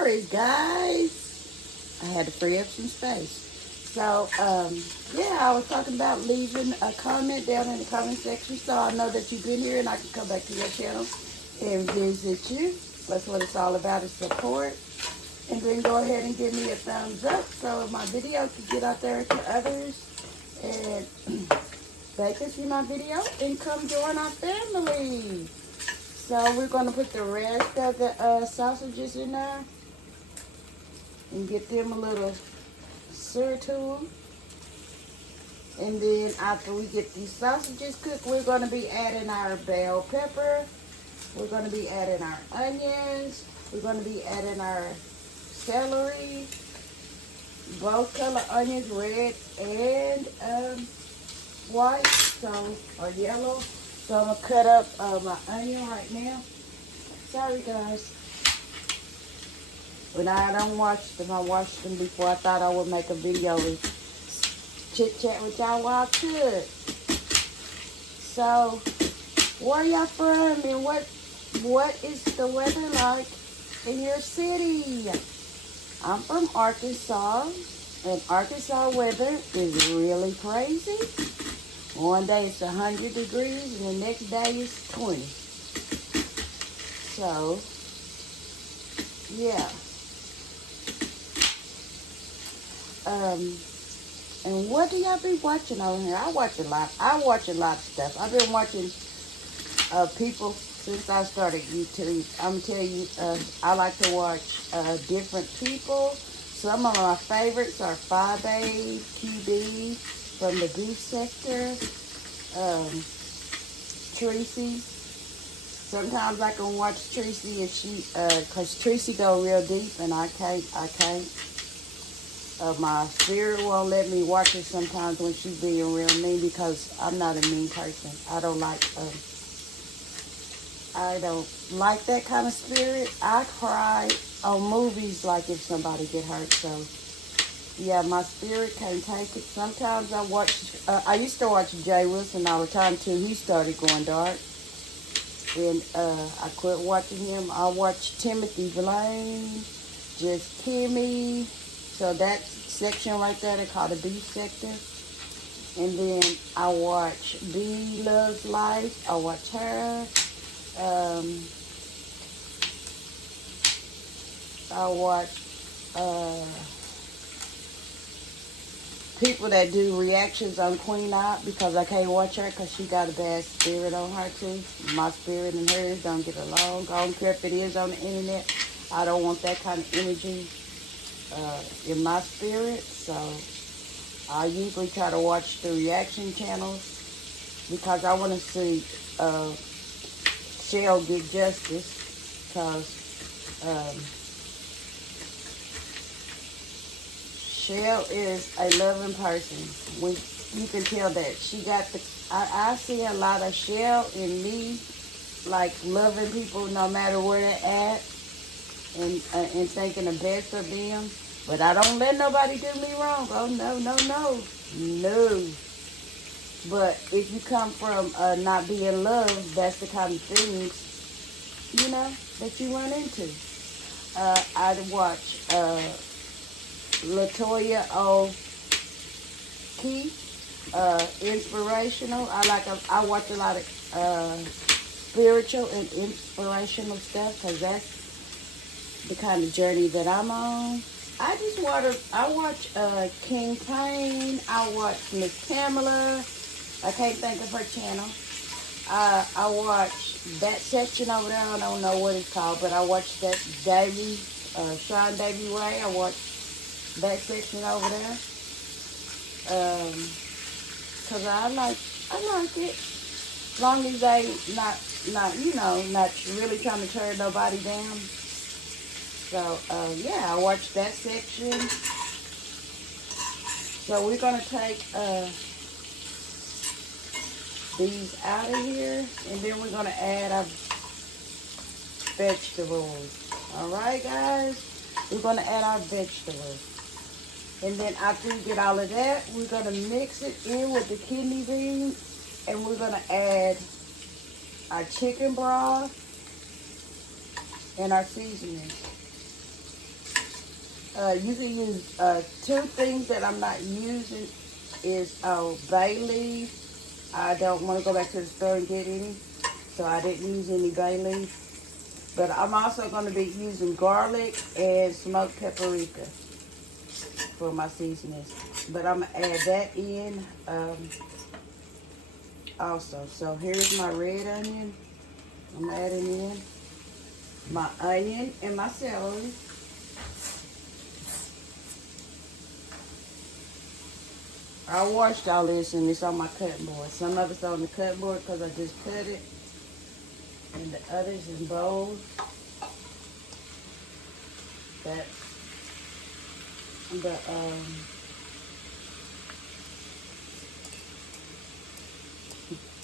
sorry, guys. I had to free up some space. So, yeah, I was talking about leaving a comment down in the comment section so I know that you've been here and I can come back to your channel and visit you. That's what it's all about, is support. And then go ahead and give me a thumbs up so my video can get out there to others and they can see my video and come join our family. So we're going to put the rest of the sausages in there and get them a little stir to them. And then after we get these sausages cooked, we're going to be adding our bell pepper. We're going to be adding our onions. We're going to be adding our celery, both color onions, red and white, so, or yellow. So I'm going to cut up my onion right now. Sorry guys. When I don't watch them, I watched them before. I thought I would make a video and chit chat with y'all while I could. So, where y'all from and what is the weather like in your city? I'm from Arkansas, and Arkansas weather is really crazy. One day it's 100 degrees, and the next day it's 20. So, yeah. And what do y'all be watching over here? I watch a lot of stuff. I've been watching people since I started YouTube. I'm gonna tell you, I like to watch different people. Some of my favorites are 5A, QB from the beef sector, Tracy. Sometimes I can watch Tracy and she, cause Tracy go real deep and I can't. My spirit won't let me watch her sometimes when she's being real mean because I'm not a mean person. I don't like that kind of spirit. I cry on movies like if somebody get hurt. So, yeah, my spirit can't take it. Sometimes I watch, I used to watch Jay Wilson all the time too. He started going dark. And I quit watching him. I watched Timothy Blaine, Just Kimmy. So that section right there, they call the beef sector. And then I watch B Loves Life. I watch her. I watch people that do reactions on Queen Eye because I can't watch her because she got a bad spirit on her too. My spirit and hers don't get along. I don't care if it is on the internet. I don't want that kind of energy in my spirit. So I usually try to watch the reaction channels because I want to see Shell get justice because Shell is a loving person. When you can tell that she got the, I see a lot of Shell in me, like loving people no matter where they're at, and thinking the best of them. But I don't let nobody do me wrong. Oh no. But if you come from not being loved, that's the kind of things, you know, that you run into. I'd watch Latoya O'Keefe, inspirational. I watch a lot of spiritual and inspirational stuff because that's the kind of journey that I'm on. I watch King Payne. I watch Miss Pamela. I can't think of her channel. I watch that section over there. I don't know what it's called, but I watch that Davey, Sean Davey Ray. I watch that section over there. Cause I like it. As long as they not really trying to turn nobody down. So, yeah, I watched that section. So we're going to take these out of here. And then we're going to add our vegetables. Alright, guys? We're going to add our vegetables. And then after we get all of that, we're going to mix it in with the kidney beans. And we're going to add our chicken broth and our seasoning. usually use two things that I'm not using is bay leaf. I don't want to go back to the store and get any, so I didn't use any bay leaf. But I'm also going to be using garlic and smoked paprika for my seasonings. But I'm going to add that in also. So here's my red onion. I'm adding in my onion and my celery. I washed all this and it's on my cutting board. Some of it's on the cutting board because I just cut it. And the others in bowls. That's the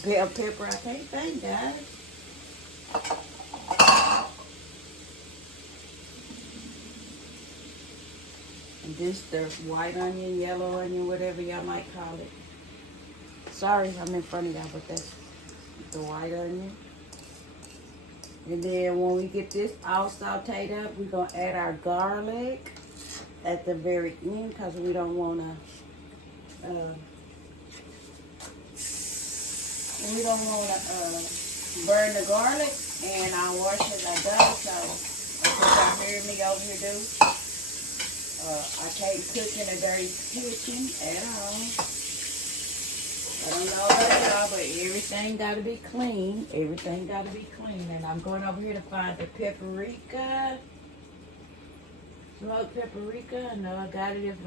bell pepper. I can't think, guys. And this, the white onion, yellow onion, whatever y'all might call it. Sorry, I'm in front of y'all, but that's the white onion. And then when we get this all sauteed up, we're going to add our garlic at the very end because we don't want to burn the garlic. And I'll wash as I go. So, as y'all hear me over here do, I can't cook in a dirty kitchen at all. I don't know about y'all, but everything got to be clean. Everything got to be clean. And I'm going over here to find the paprika. Smoked paprika. I know I got it if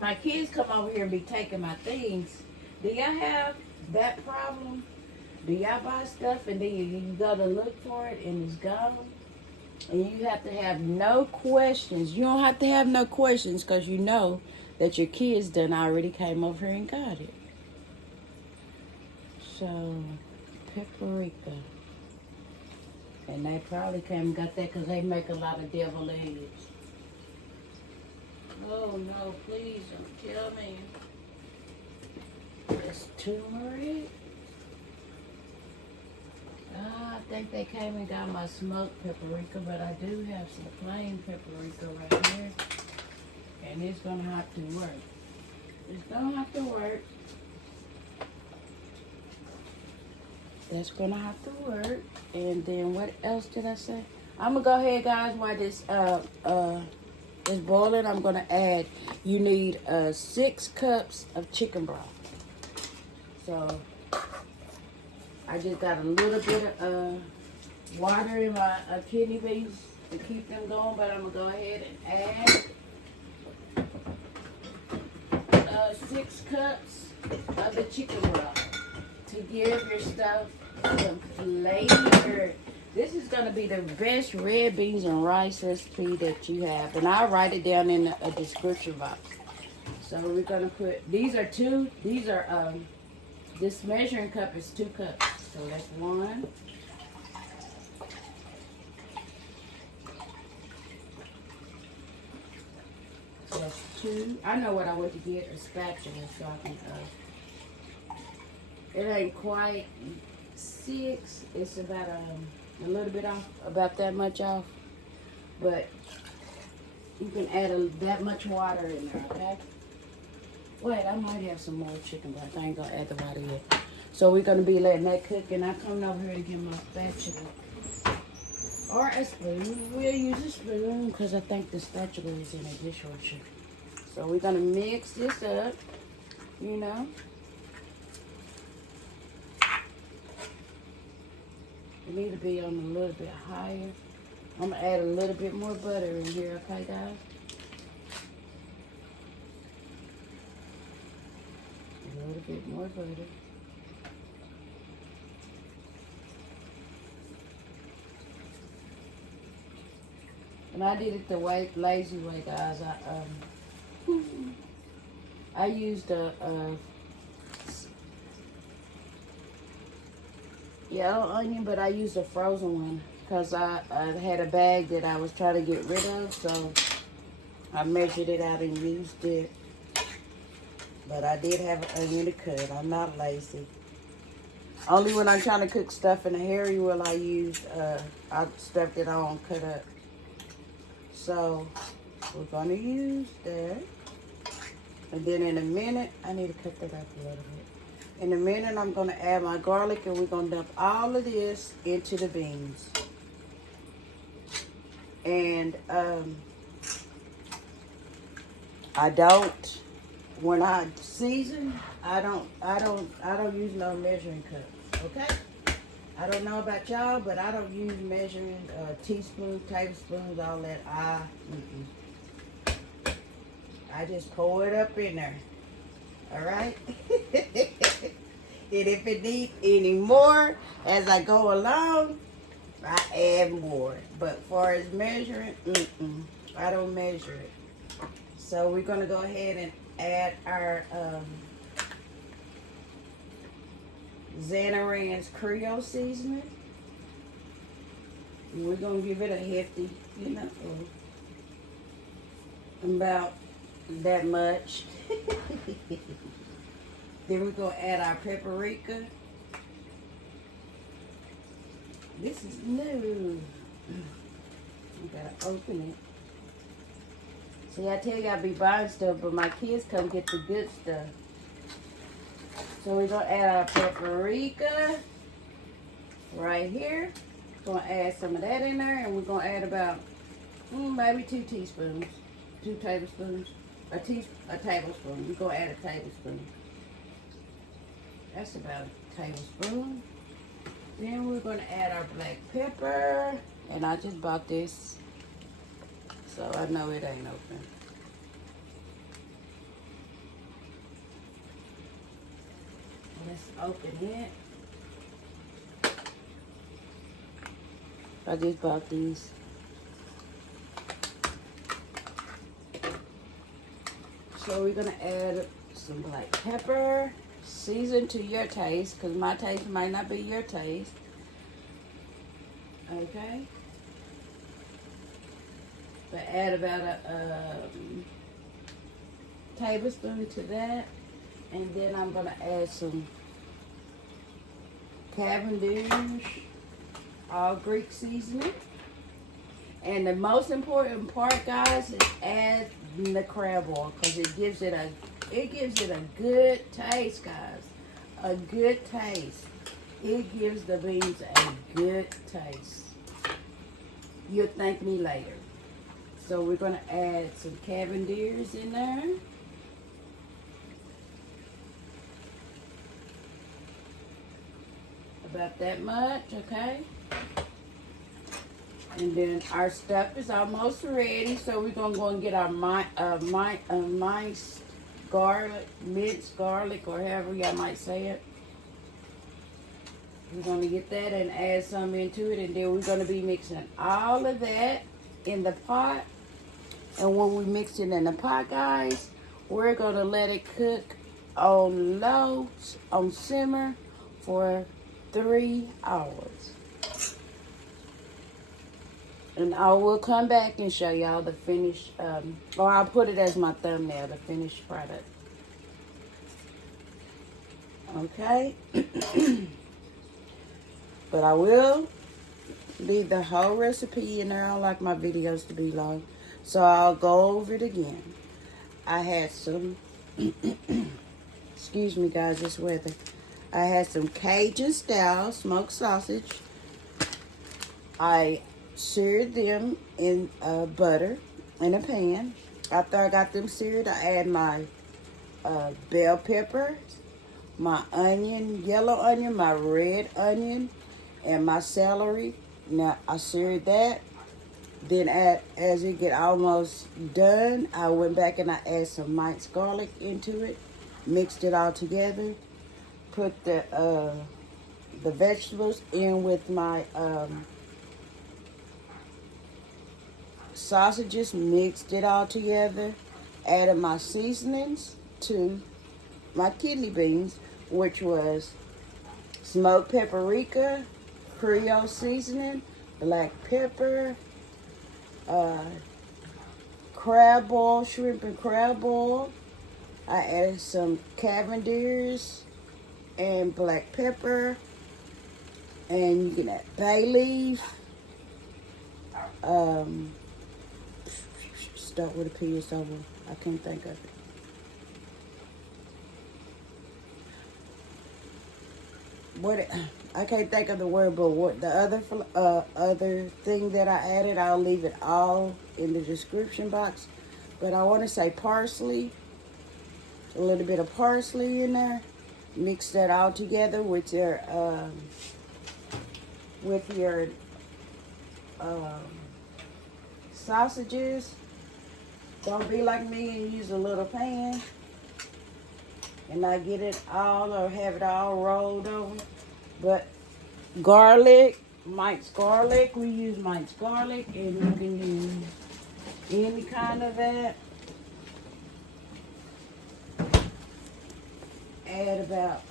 my kids come over here and be taking my things. Do y'all have that problem? Do y'all buy stuff and then you go to look for it and it's gone? And you have to have no questions. You don't have to have no questions because you know that your kids done already came over here and got it. So, paprika. And they probably came and got that because they make a lot of devil eggs. Oh no, please don't kill me. There's turmeric. I think they came and got my smoked paprika, but I do have some plain paprika right here. And it's going to have to work. It's going to have to work. That's going to have to work. And then what else did I say? I'm going to go ahead, guys, while this is boiling. I'm going to add, you need 6 cups of chicken broth. So I just got a little bit of water in my kidney beans to keep them going, but I'm going to go ahead and add 6 cups of the chicken broth to give your stuff some flavor. This is going to be the best red beans and rice recipe that you have, and I'll write it down in a description box. So we're going to put, this measuring cup is 2 cups. So that's 1. That's 2. I know what I want to get, a spatula, so I can, it ain't quite 6. It's about a little bit off, about that much off. But you can add that much water in there, okay? Wait, I might have some more chicken broth. I ain't gonna add the water yet. So we're gonna be letting that cook, and I'm coming over here to get my spatula. Or a spoon. We'll use a spoon because I think the spatula is in a dishwasher. So we're gonna mix this up, you know. It need to be on a little bit higher. I'm gonna add a little bit more butter in here, okay, guys? A little bit more butter. And I did it the lazy way, guys. I used a yellow onion, but I used a frozen one because I had a bag that I was trying to get rid of, so I measured it out and used it. But I did have an onion to cut. I'm not lazy. Only when I'm trying to cook stuff in a hurry will I use, I stuffed it on, cut up. So, We're going to use that. And then in a minute, I need to cut that up a little bit. In a minute, I'm going to add my garlic, and we're going to dump all of this into the beans. And I don't, when I season, I don't use no measuring cups, okay? I don't know about y'all, but I don't use measuring teaspoons, tablespoons, all that. I just pour it up in there, all right? And if it needs any more as I go along, I add more. But for as measuring, I don't measure it. So we're going to go ahead and add our Zatarain's Creole Seasoning. And we're going to give it a hefty, about that much. Then we're going to add our paprika. This is new. I got to open it. See, I tell you I be buying stuff, but my kids come get the good stuff. So we're going to add our paprika right here. Going to add some of that in there, and we're going to add about maybe 2 teaspoons, 2 tablespoons, a tablespoon. We're going to add a tablespoon. That's about a tablespoon. Then we're going to add our black pepper, and I just bought this, so I know it ain't open. Let's open it. I just bought these. So we're gonna add some black pepper, season to your taste, because my taste might not be your taste. Okay. But add about a tablespoon to that, and then I'm gonna add some Cavendish all Greek seasoning. And the most important part, guys, is add the crab oil, because it gives it a good taste, guys. A good taste. It gives the beans a good taste. You'll thank me later. So we're gonna add some Cavendish in there. About that much, okay? And then our stuff is almost ready, so we're gonna go and get our minced garlic, or however y'all might say it. We're gonna get that and add some into it, and then we're gonna be mixing all of that in the pot. And when we mix it in the pot, guys, we're gonna let it cook on low, on simmer for 3 hours. And I will come back and show y'all the finished, or I'll put it as my thumbnail, the finished product. Okay? But I will leave the whole recipe in there. I don't like my videos to be long, so I'll go over it again. I had some, excuse me guys, this weather. I had some Cajun style smoked sausage. I seared them in butter in a pan. After I got them seared, I add my bell pepper, my onion, yellow onion, my red onion, and my celery. Now I seared that. Then as it get almost done, I went back and I add some minced garlic into it, mixed it all together, put the vegetables in with my sausages, mixed it all together, added my seasonings to my kidney beans, which was smoked paprika, Creole seasoning, black pepper, crab oil, shrimp and crab oil. I added some Cavendish and black pepper, and you can add bay leaf, start with a P. It's over. I can't think of it. I can't think of the word, but what the other thing that I added, I'll leave it all in the description box. But I want to say parsley, a little bit of parsley in there. Mix that all together with your sausages. Don't be like me and use a little pan and not get it all or have it all rolled over. But garlic, minced garlic, we use minced garlic, and you can use any kind of that. Add about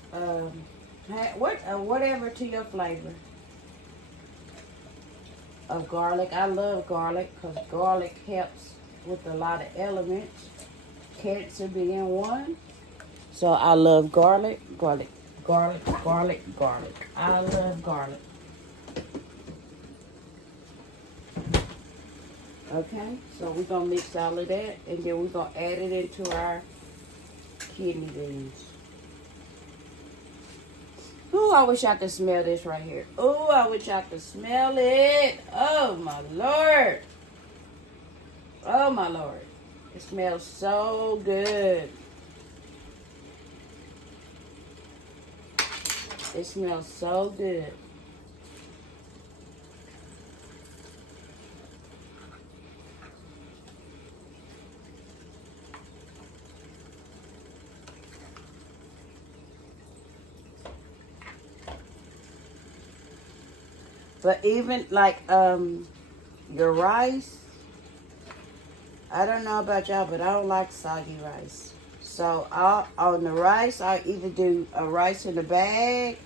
whatever to your flavor of garlic. I love garlic because garlic helps with a lot of elements, cancer being one. So I love garlic. I love garlic. Okay, so we're going to mix all of that, and then we're going to add it into our kidney beans. Ooh, I wish I could smell this right here. Ooh, I wish I could smell it. Oh, my Lord. Oh, my Lord. It smells so good. It smells so good. But even like your rice, I don't know about y'all, but I don't like soggy rice. So on the rice, I either do a rice in a bag.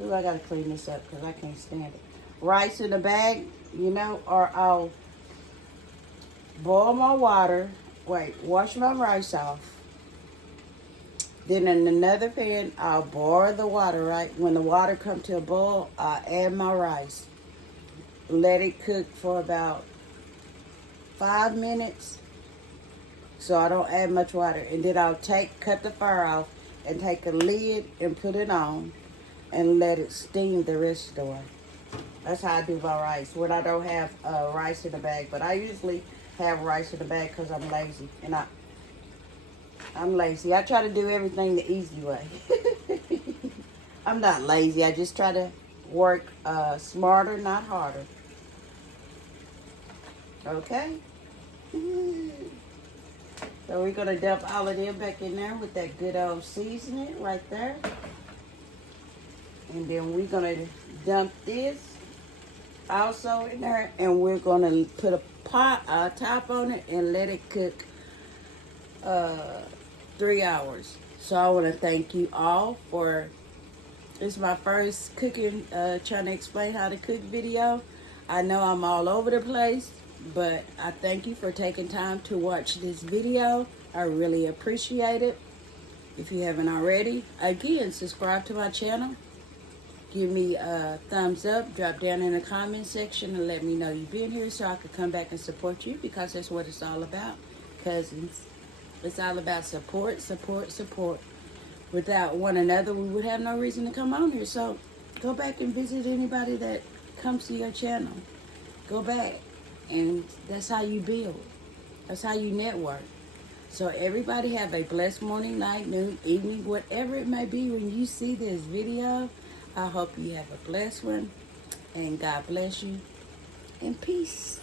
Ooh, I gotta clean this up because I can't stand it. Rice in a bag, you know, or I'll boil my water. Wash my rice off. Then in another pan, I'll boil the water, right? When the water comes to a boil, I'll add my rice. Let it cook for about 5 minutes so I don't add much water. And then I'll cut the fire off and take a lid and put it on and let it steam the rest of the way. That's how I do my rice when I don't have rice in the bag. But I usually have rice in the bag because I'm lazy. And I'm lazy. I try to do everything the easy way. I'm not lazy. I just try to work smarter, not harder. Okay? So we're going to dump all of them back in there with that good old seasoning right there. And then we're going to dump this also in there. And we're going to put a top on it and let it cook 3 hours. So I want to thank you all for, this is my first cooking, trying to explain how to cook video. I know I'm all over the place, but I thank you for taking time to watch this video. I really appreciate it. If you haven't already, again, subscribe to my channel. Give me a thumbs up. Drop down in the comment section and let me know you've been here so I can come back and support you, because that's what it's all about, cousins. It's all about support, support, support. Without one another, we would have no reason to come on here. So go back and visit anybody that comes to your channel. Go back. And that's how you build. That's how you network. So everybody have a blessed morning, night, noon, evening, whatever it may be when you see this video. I hope you have a blessed one. And God bless you. And peace.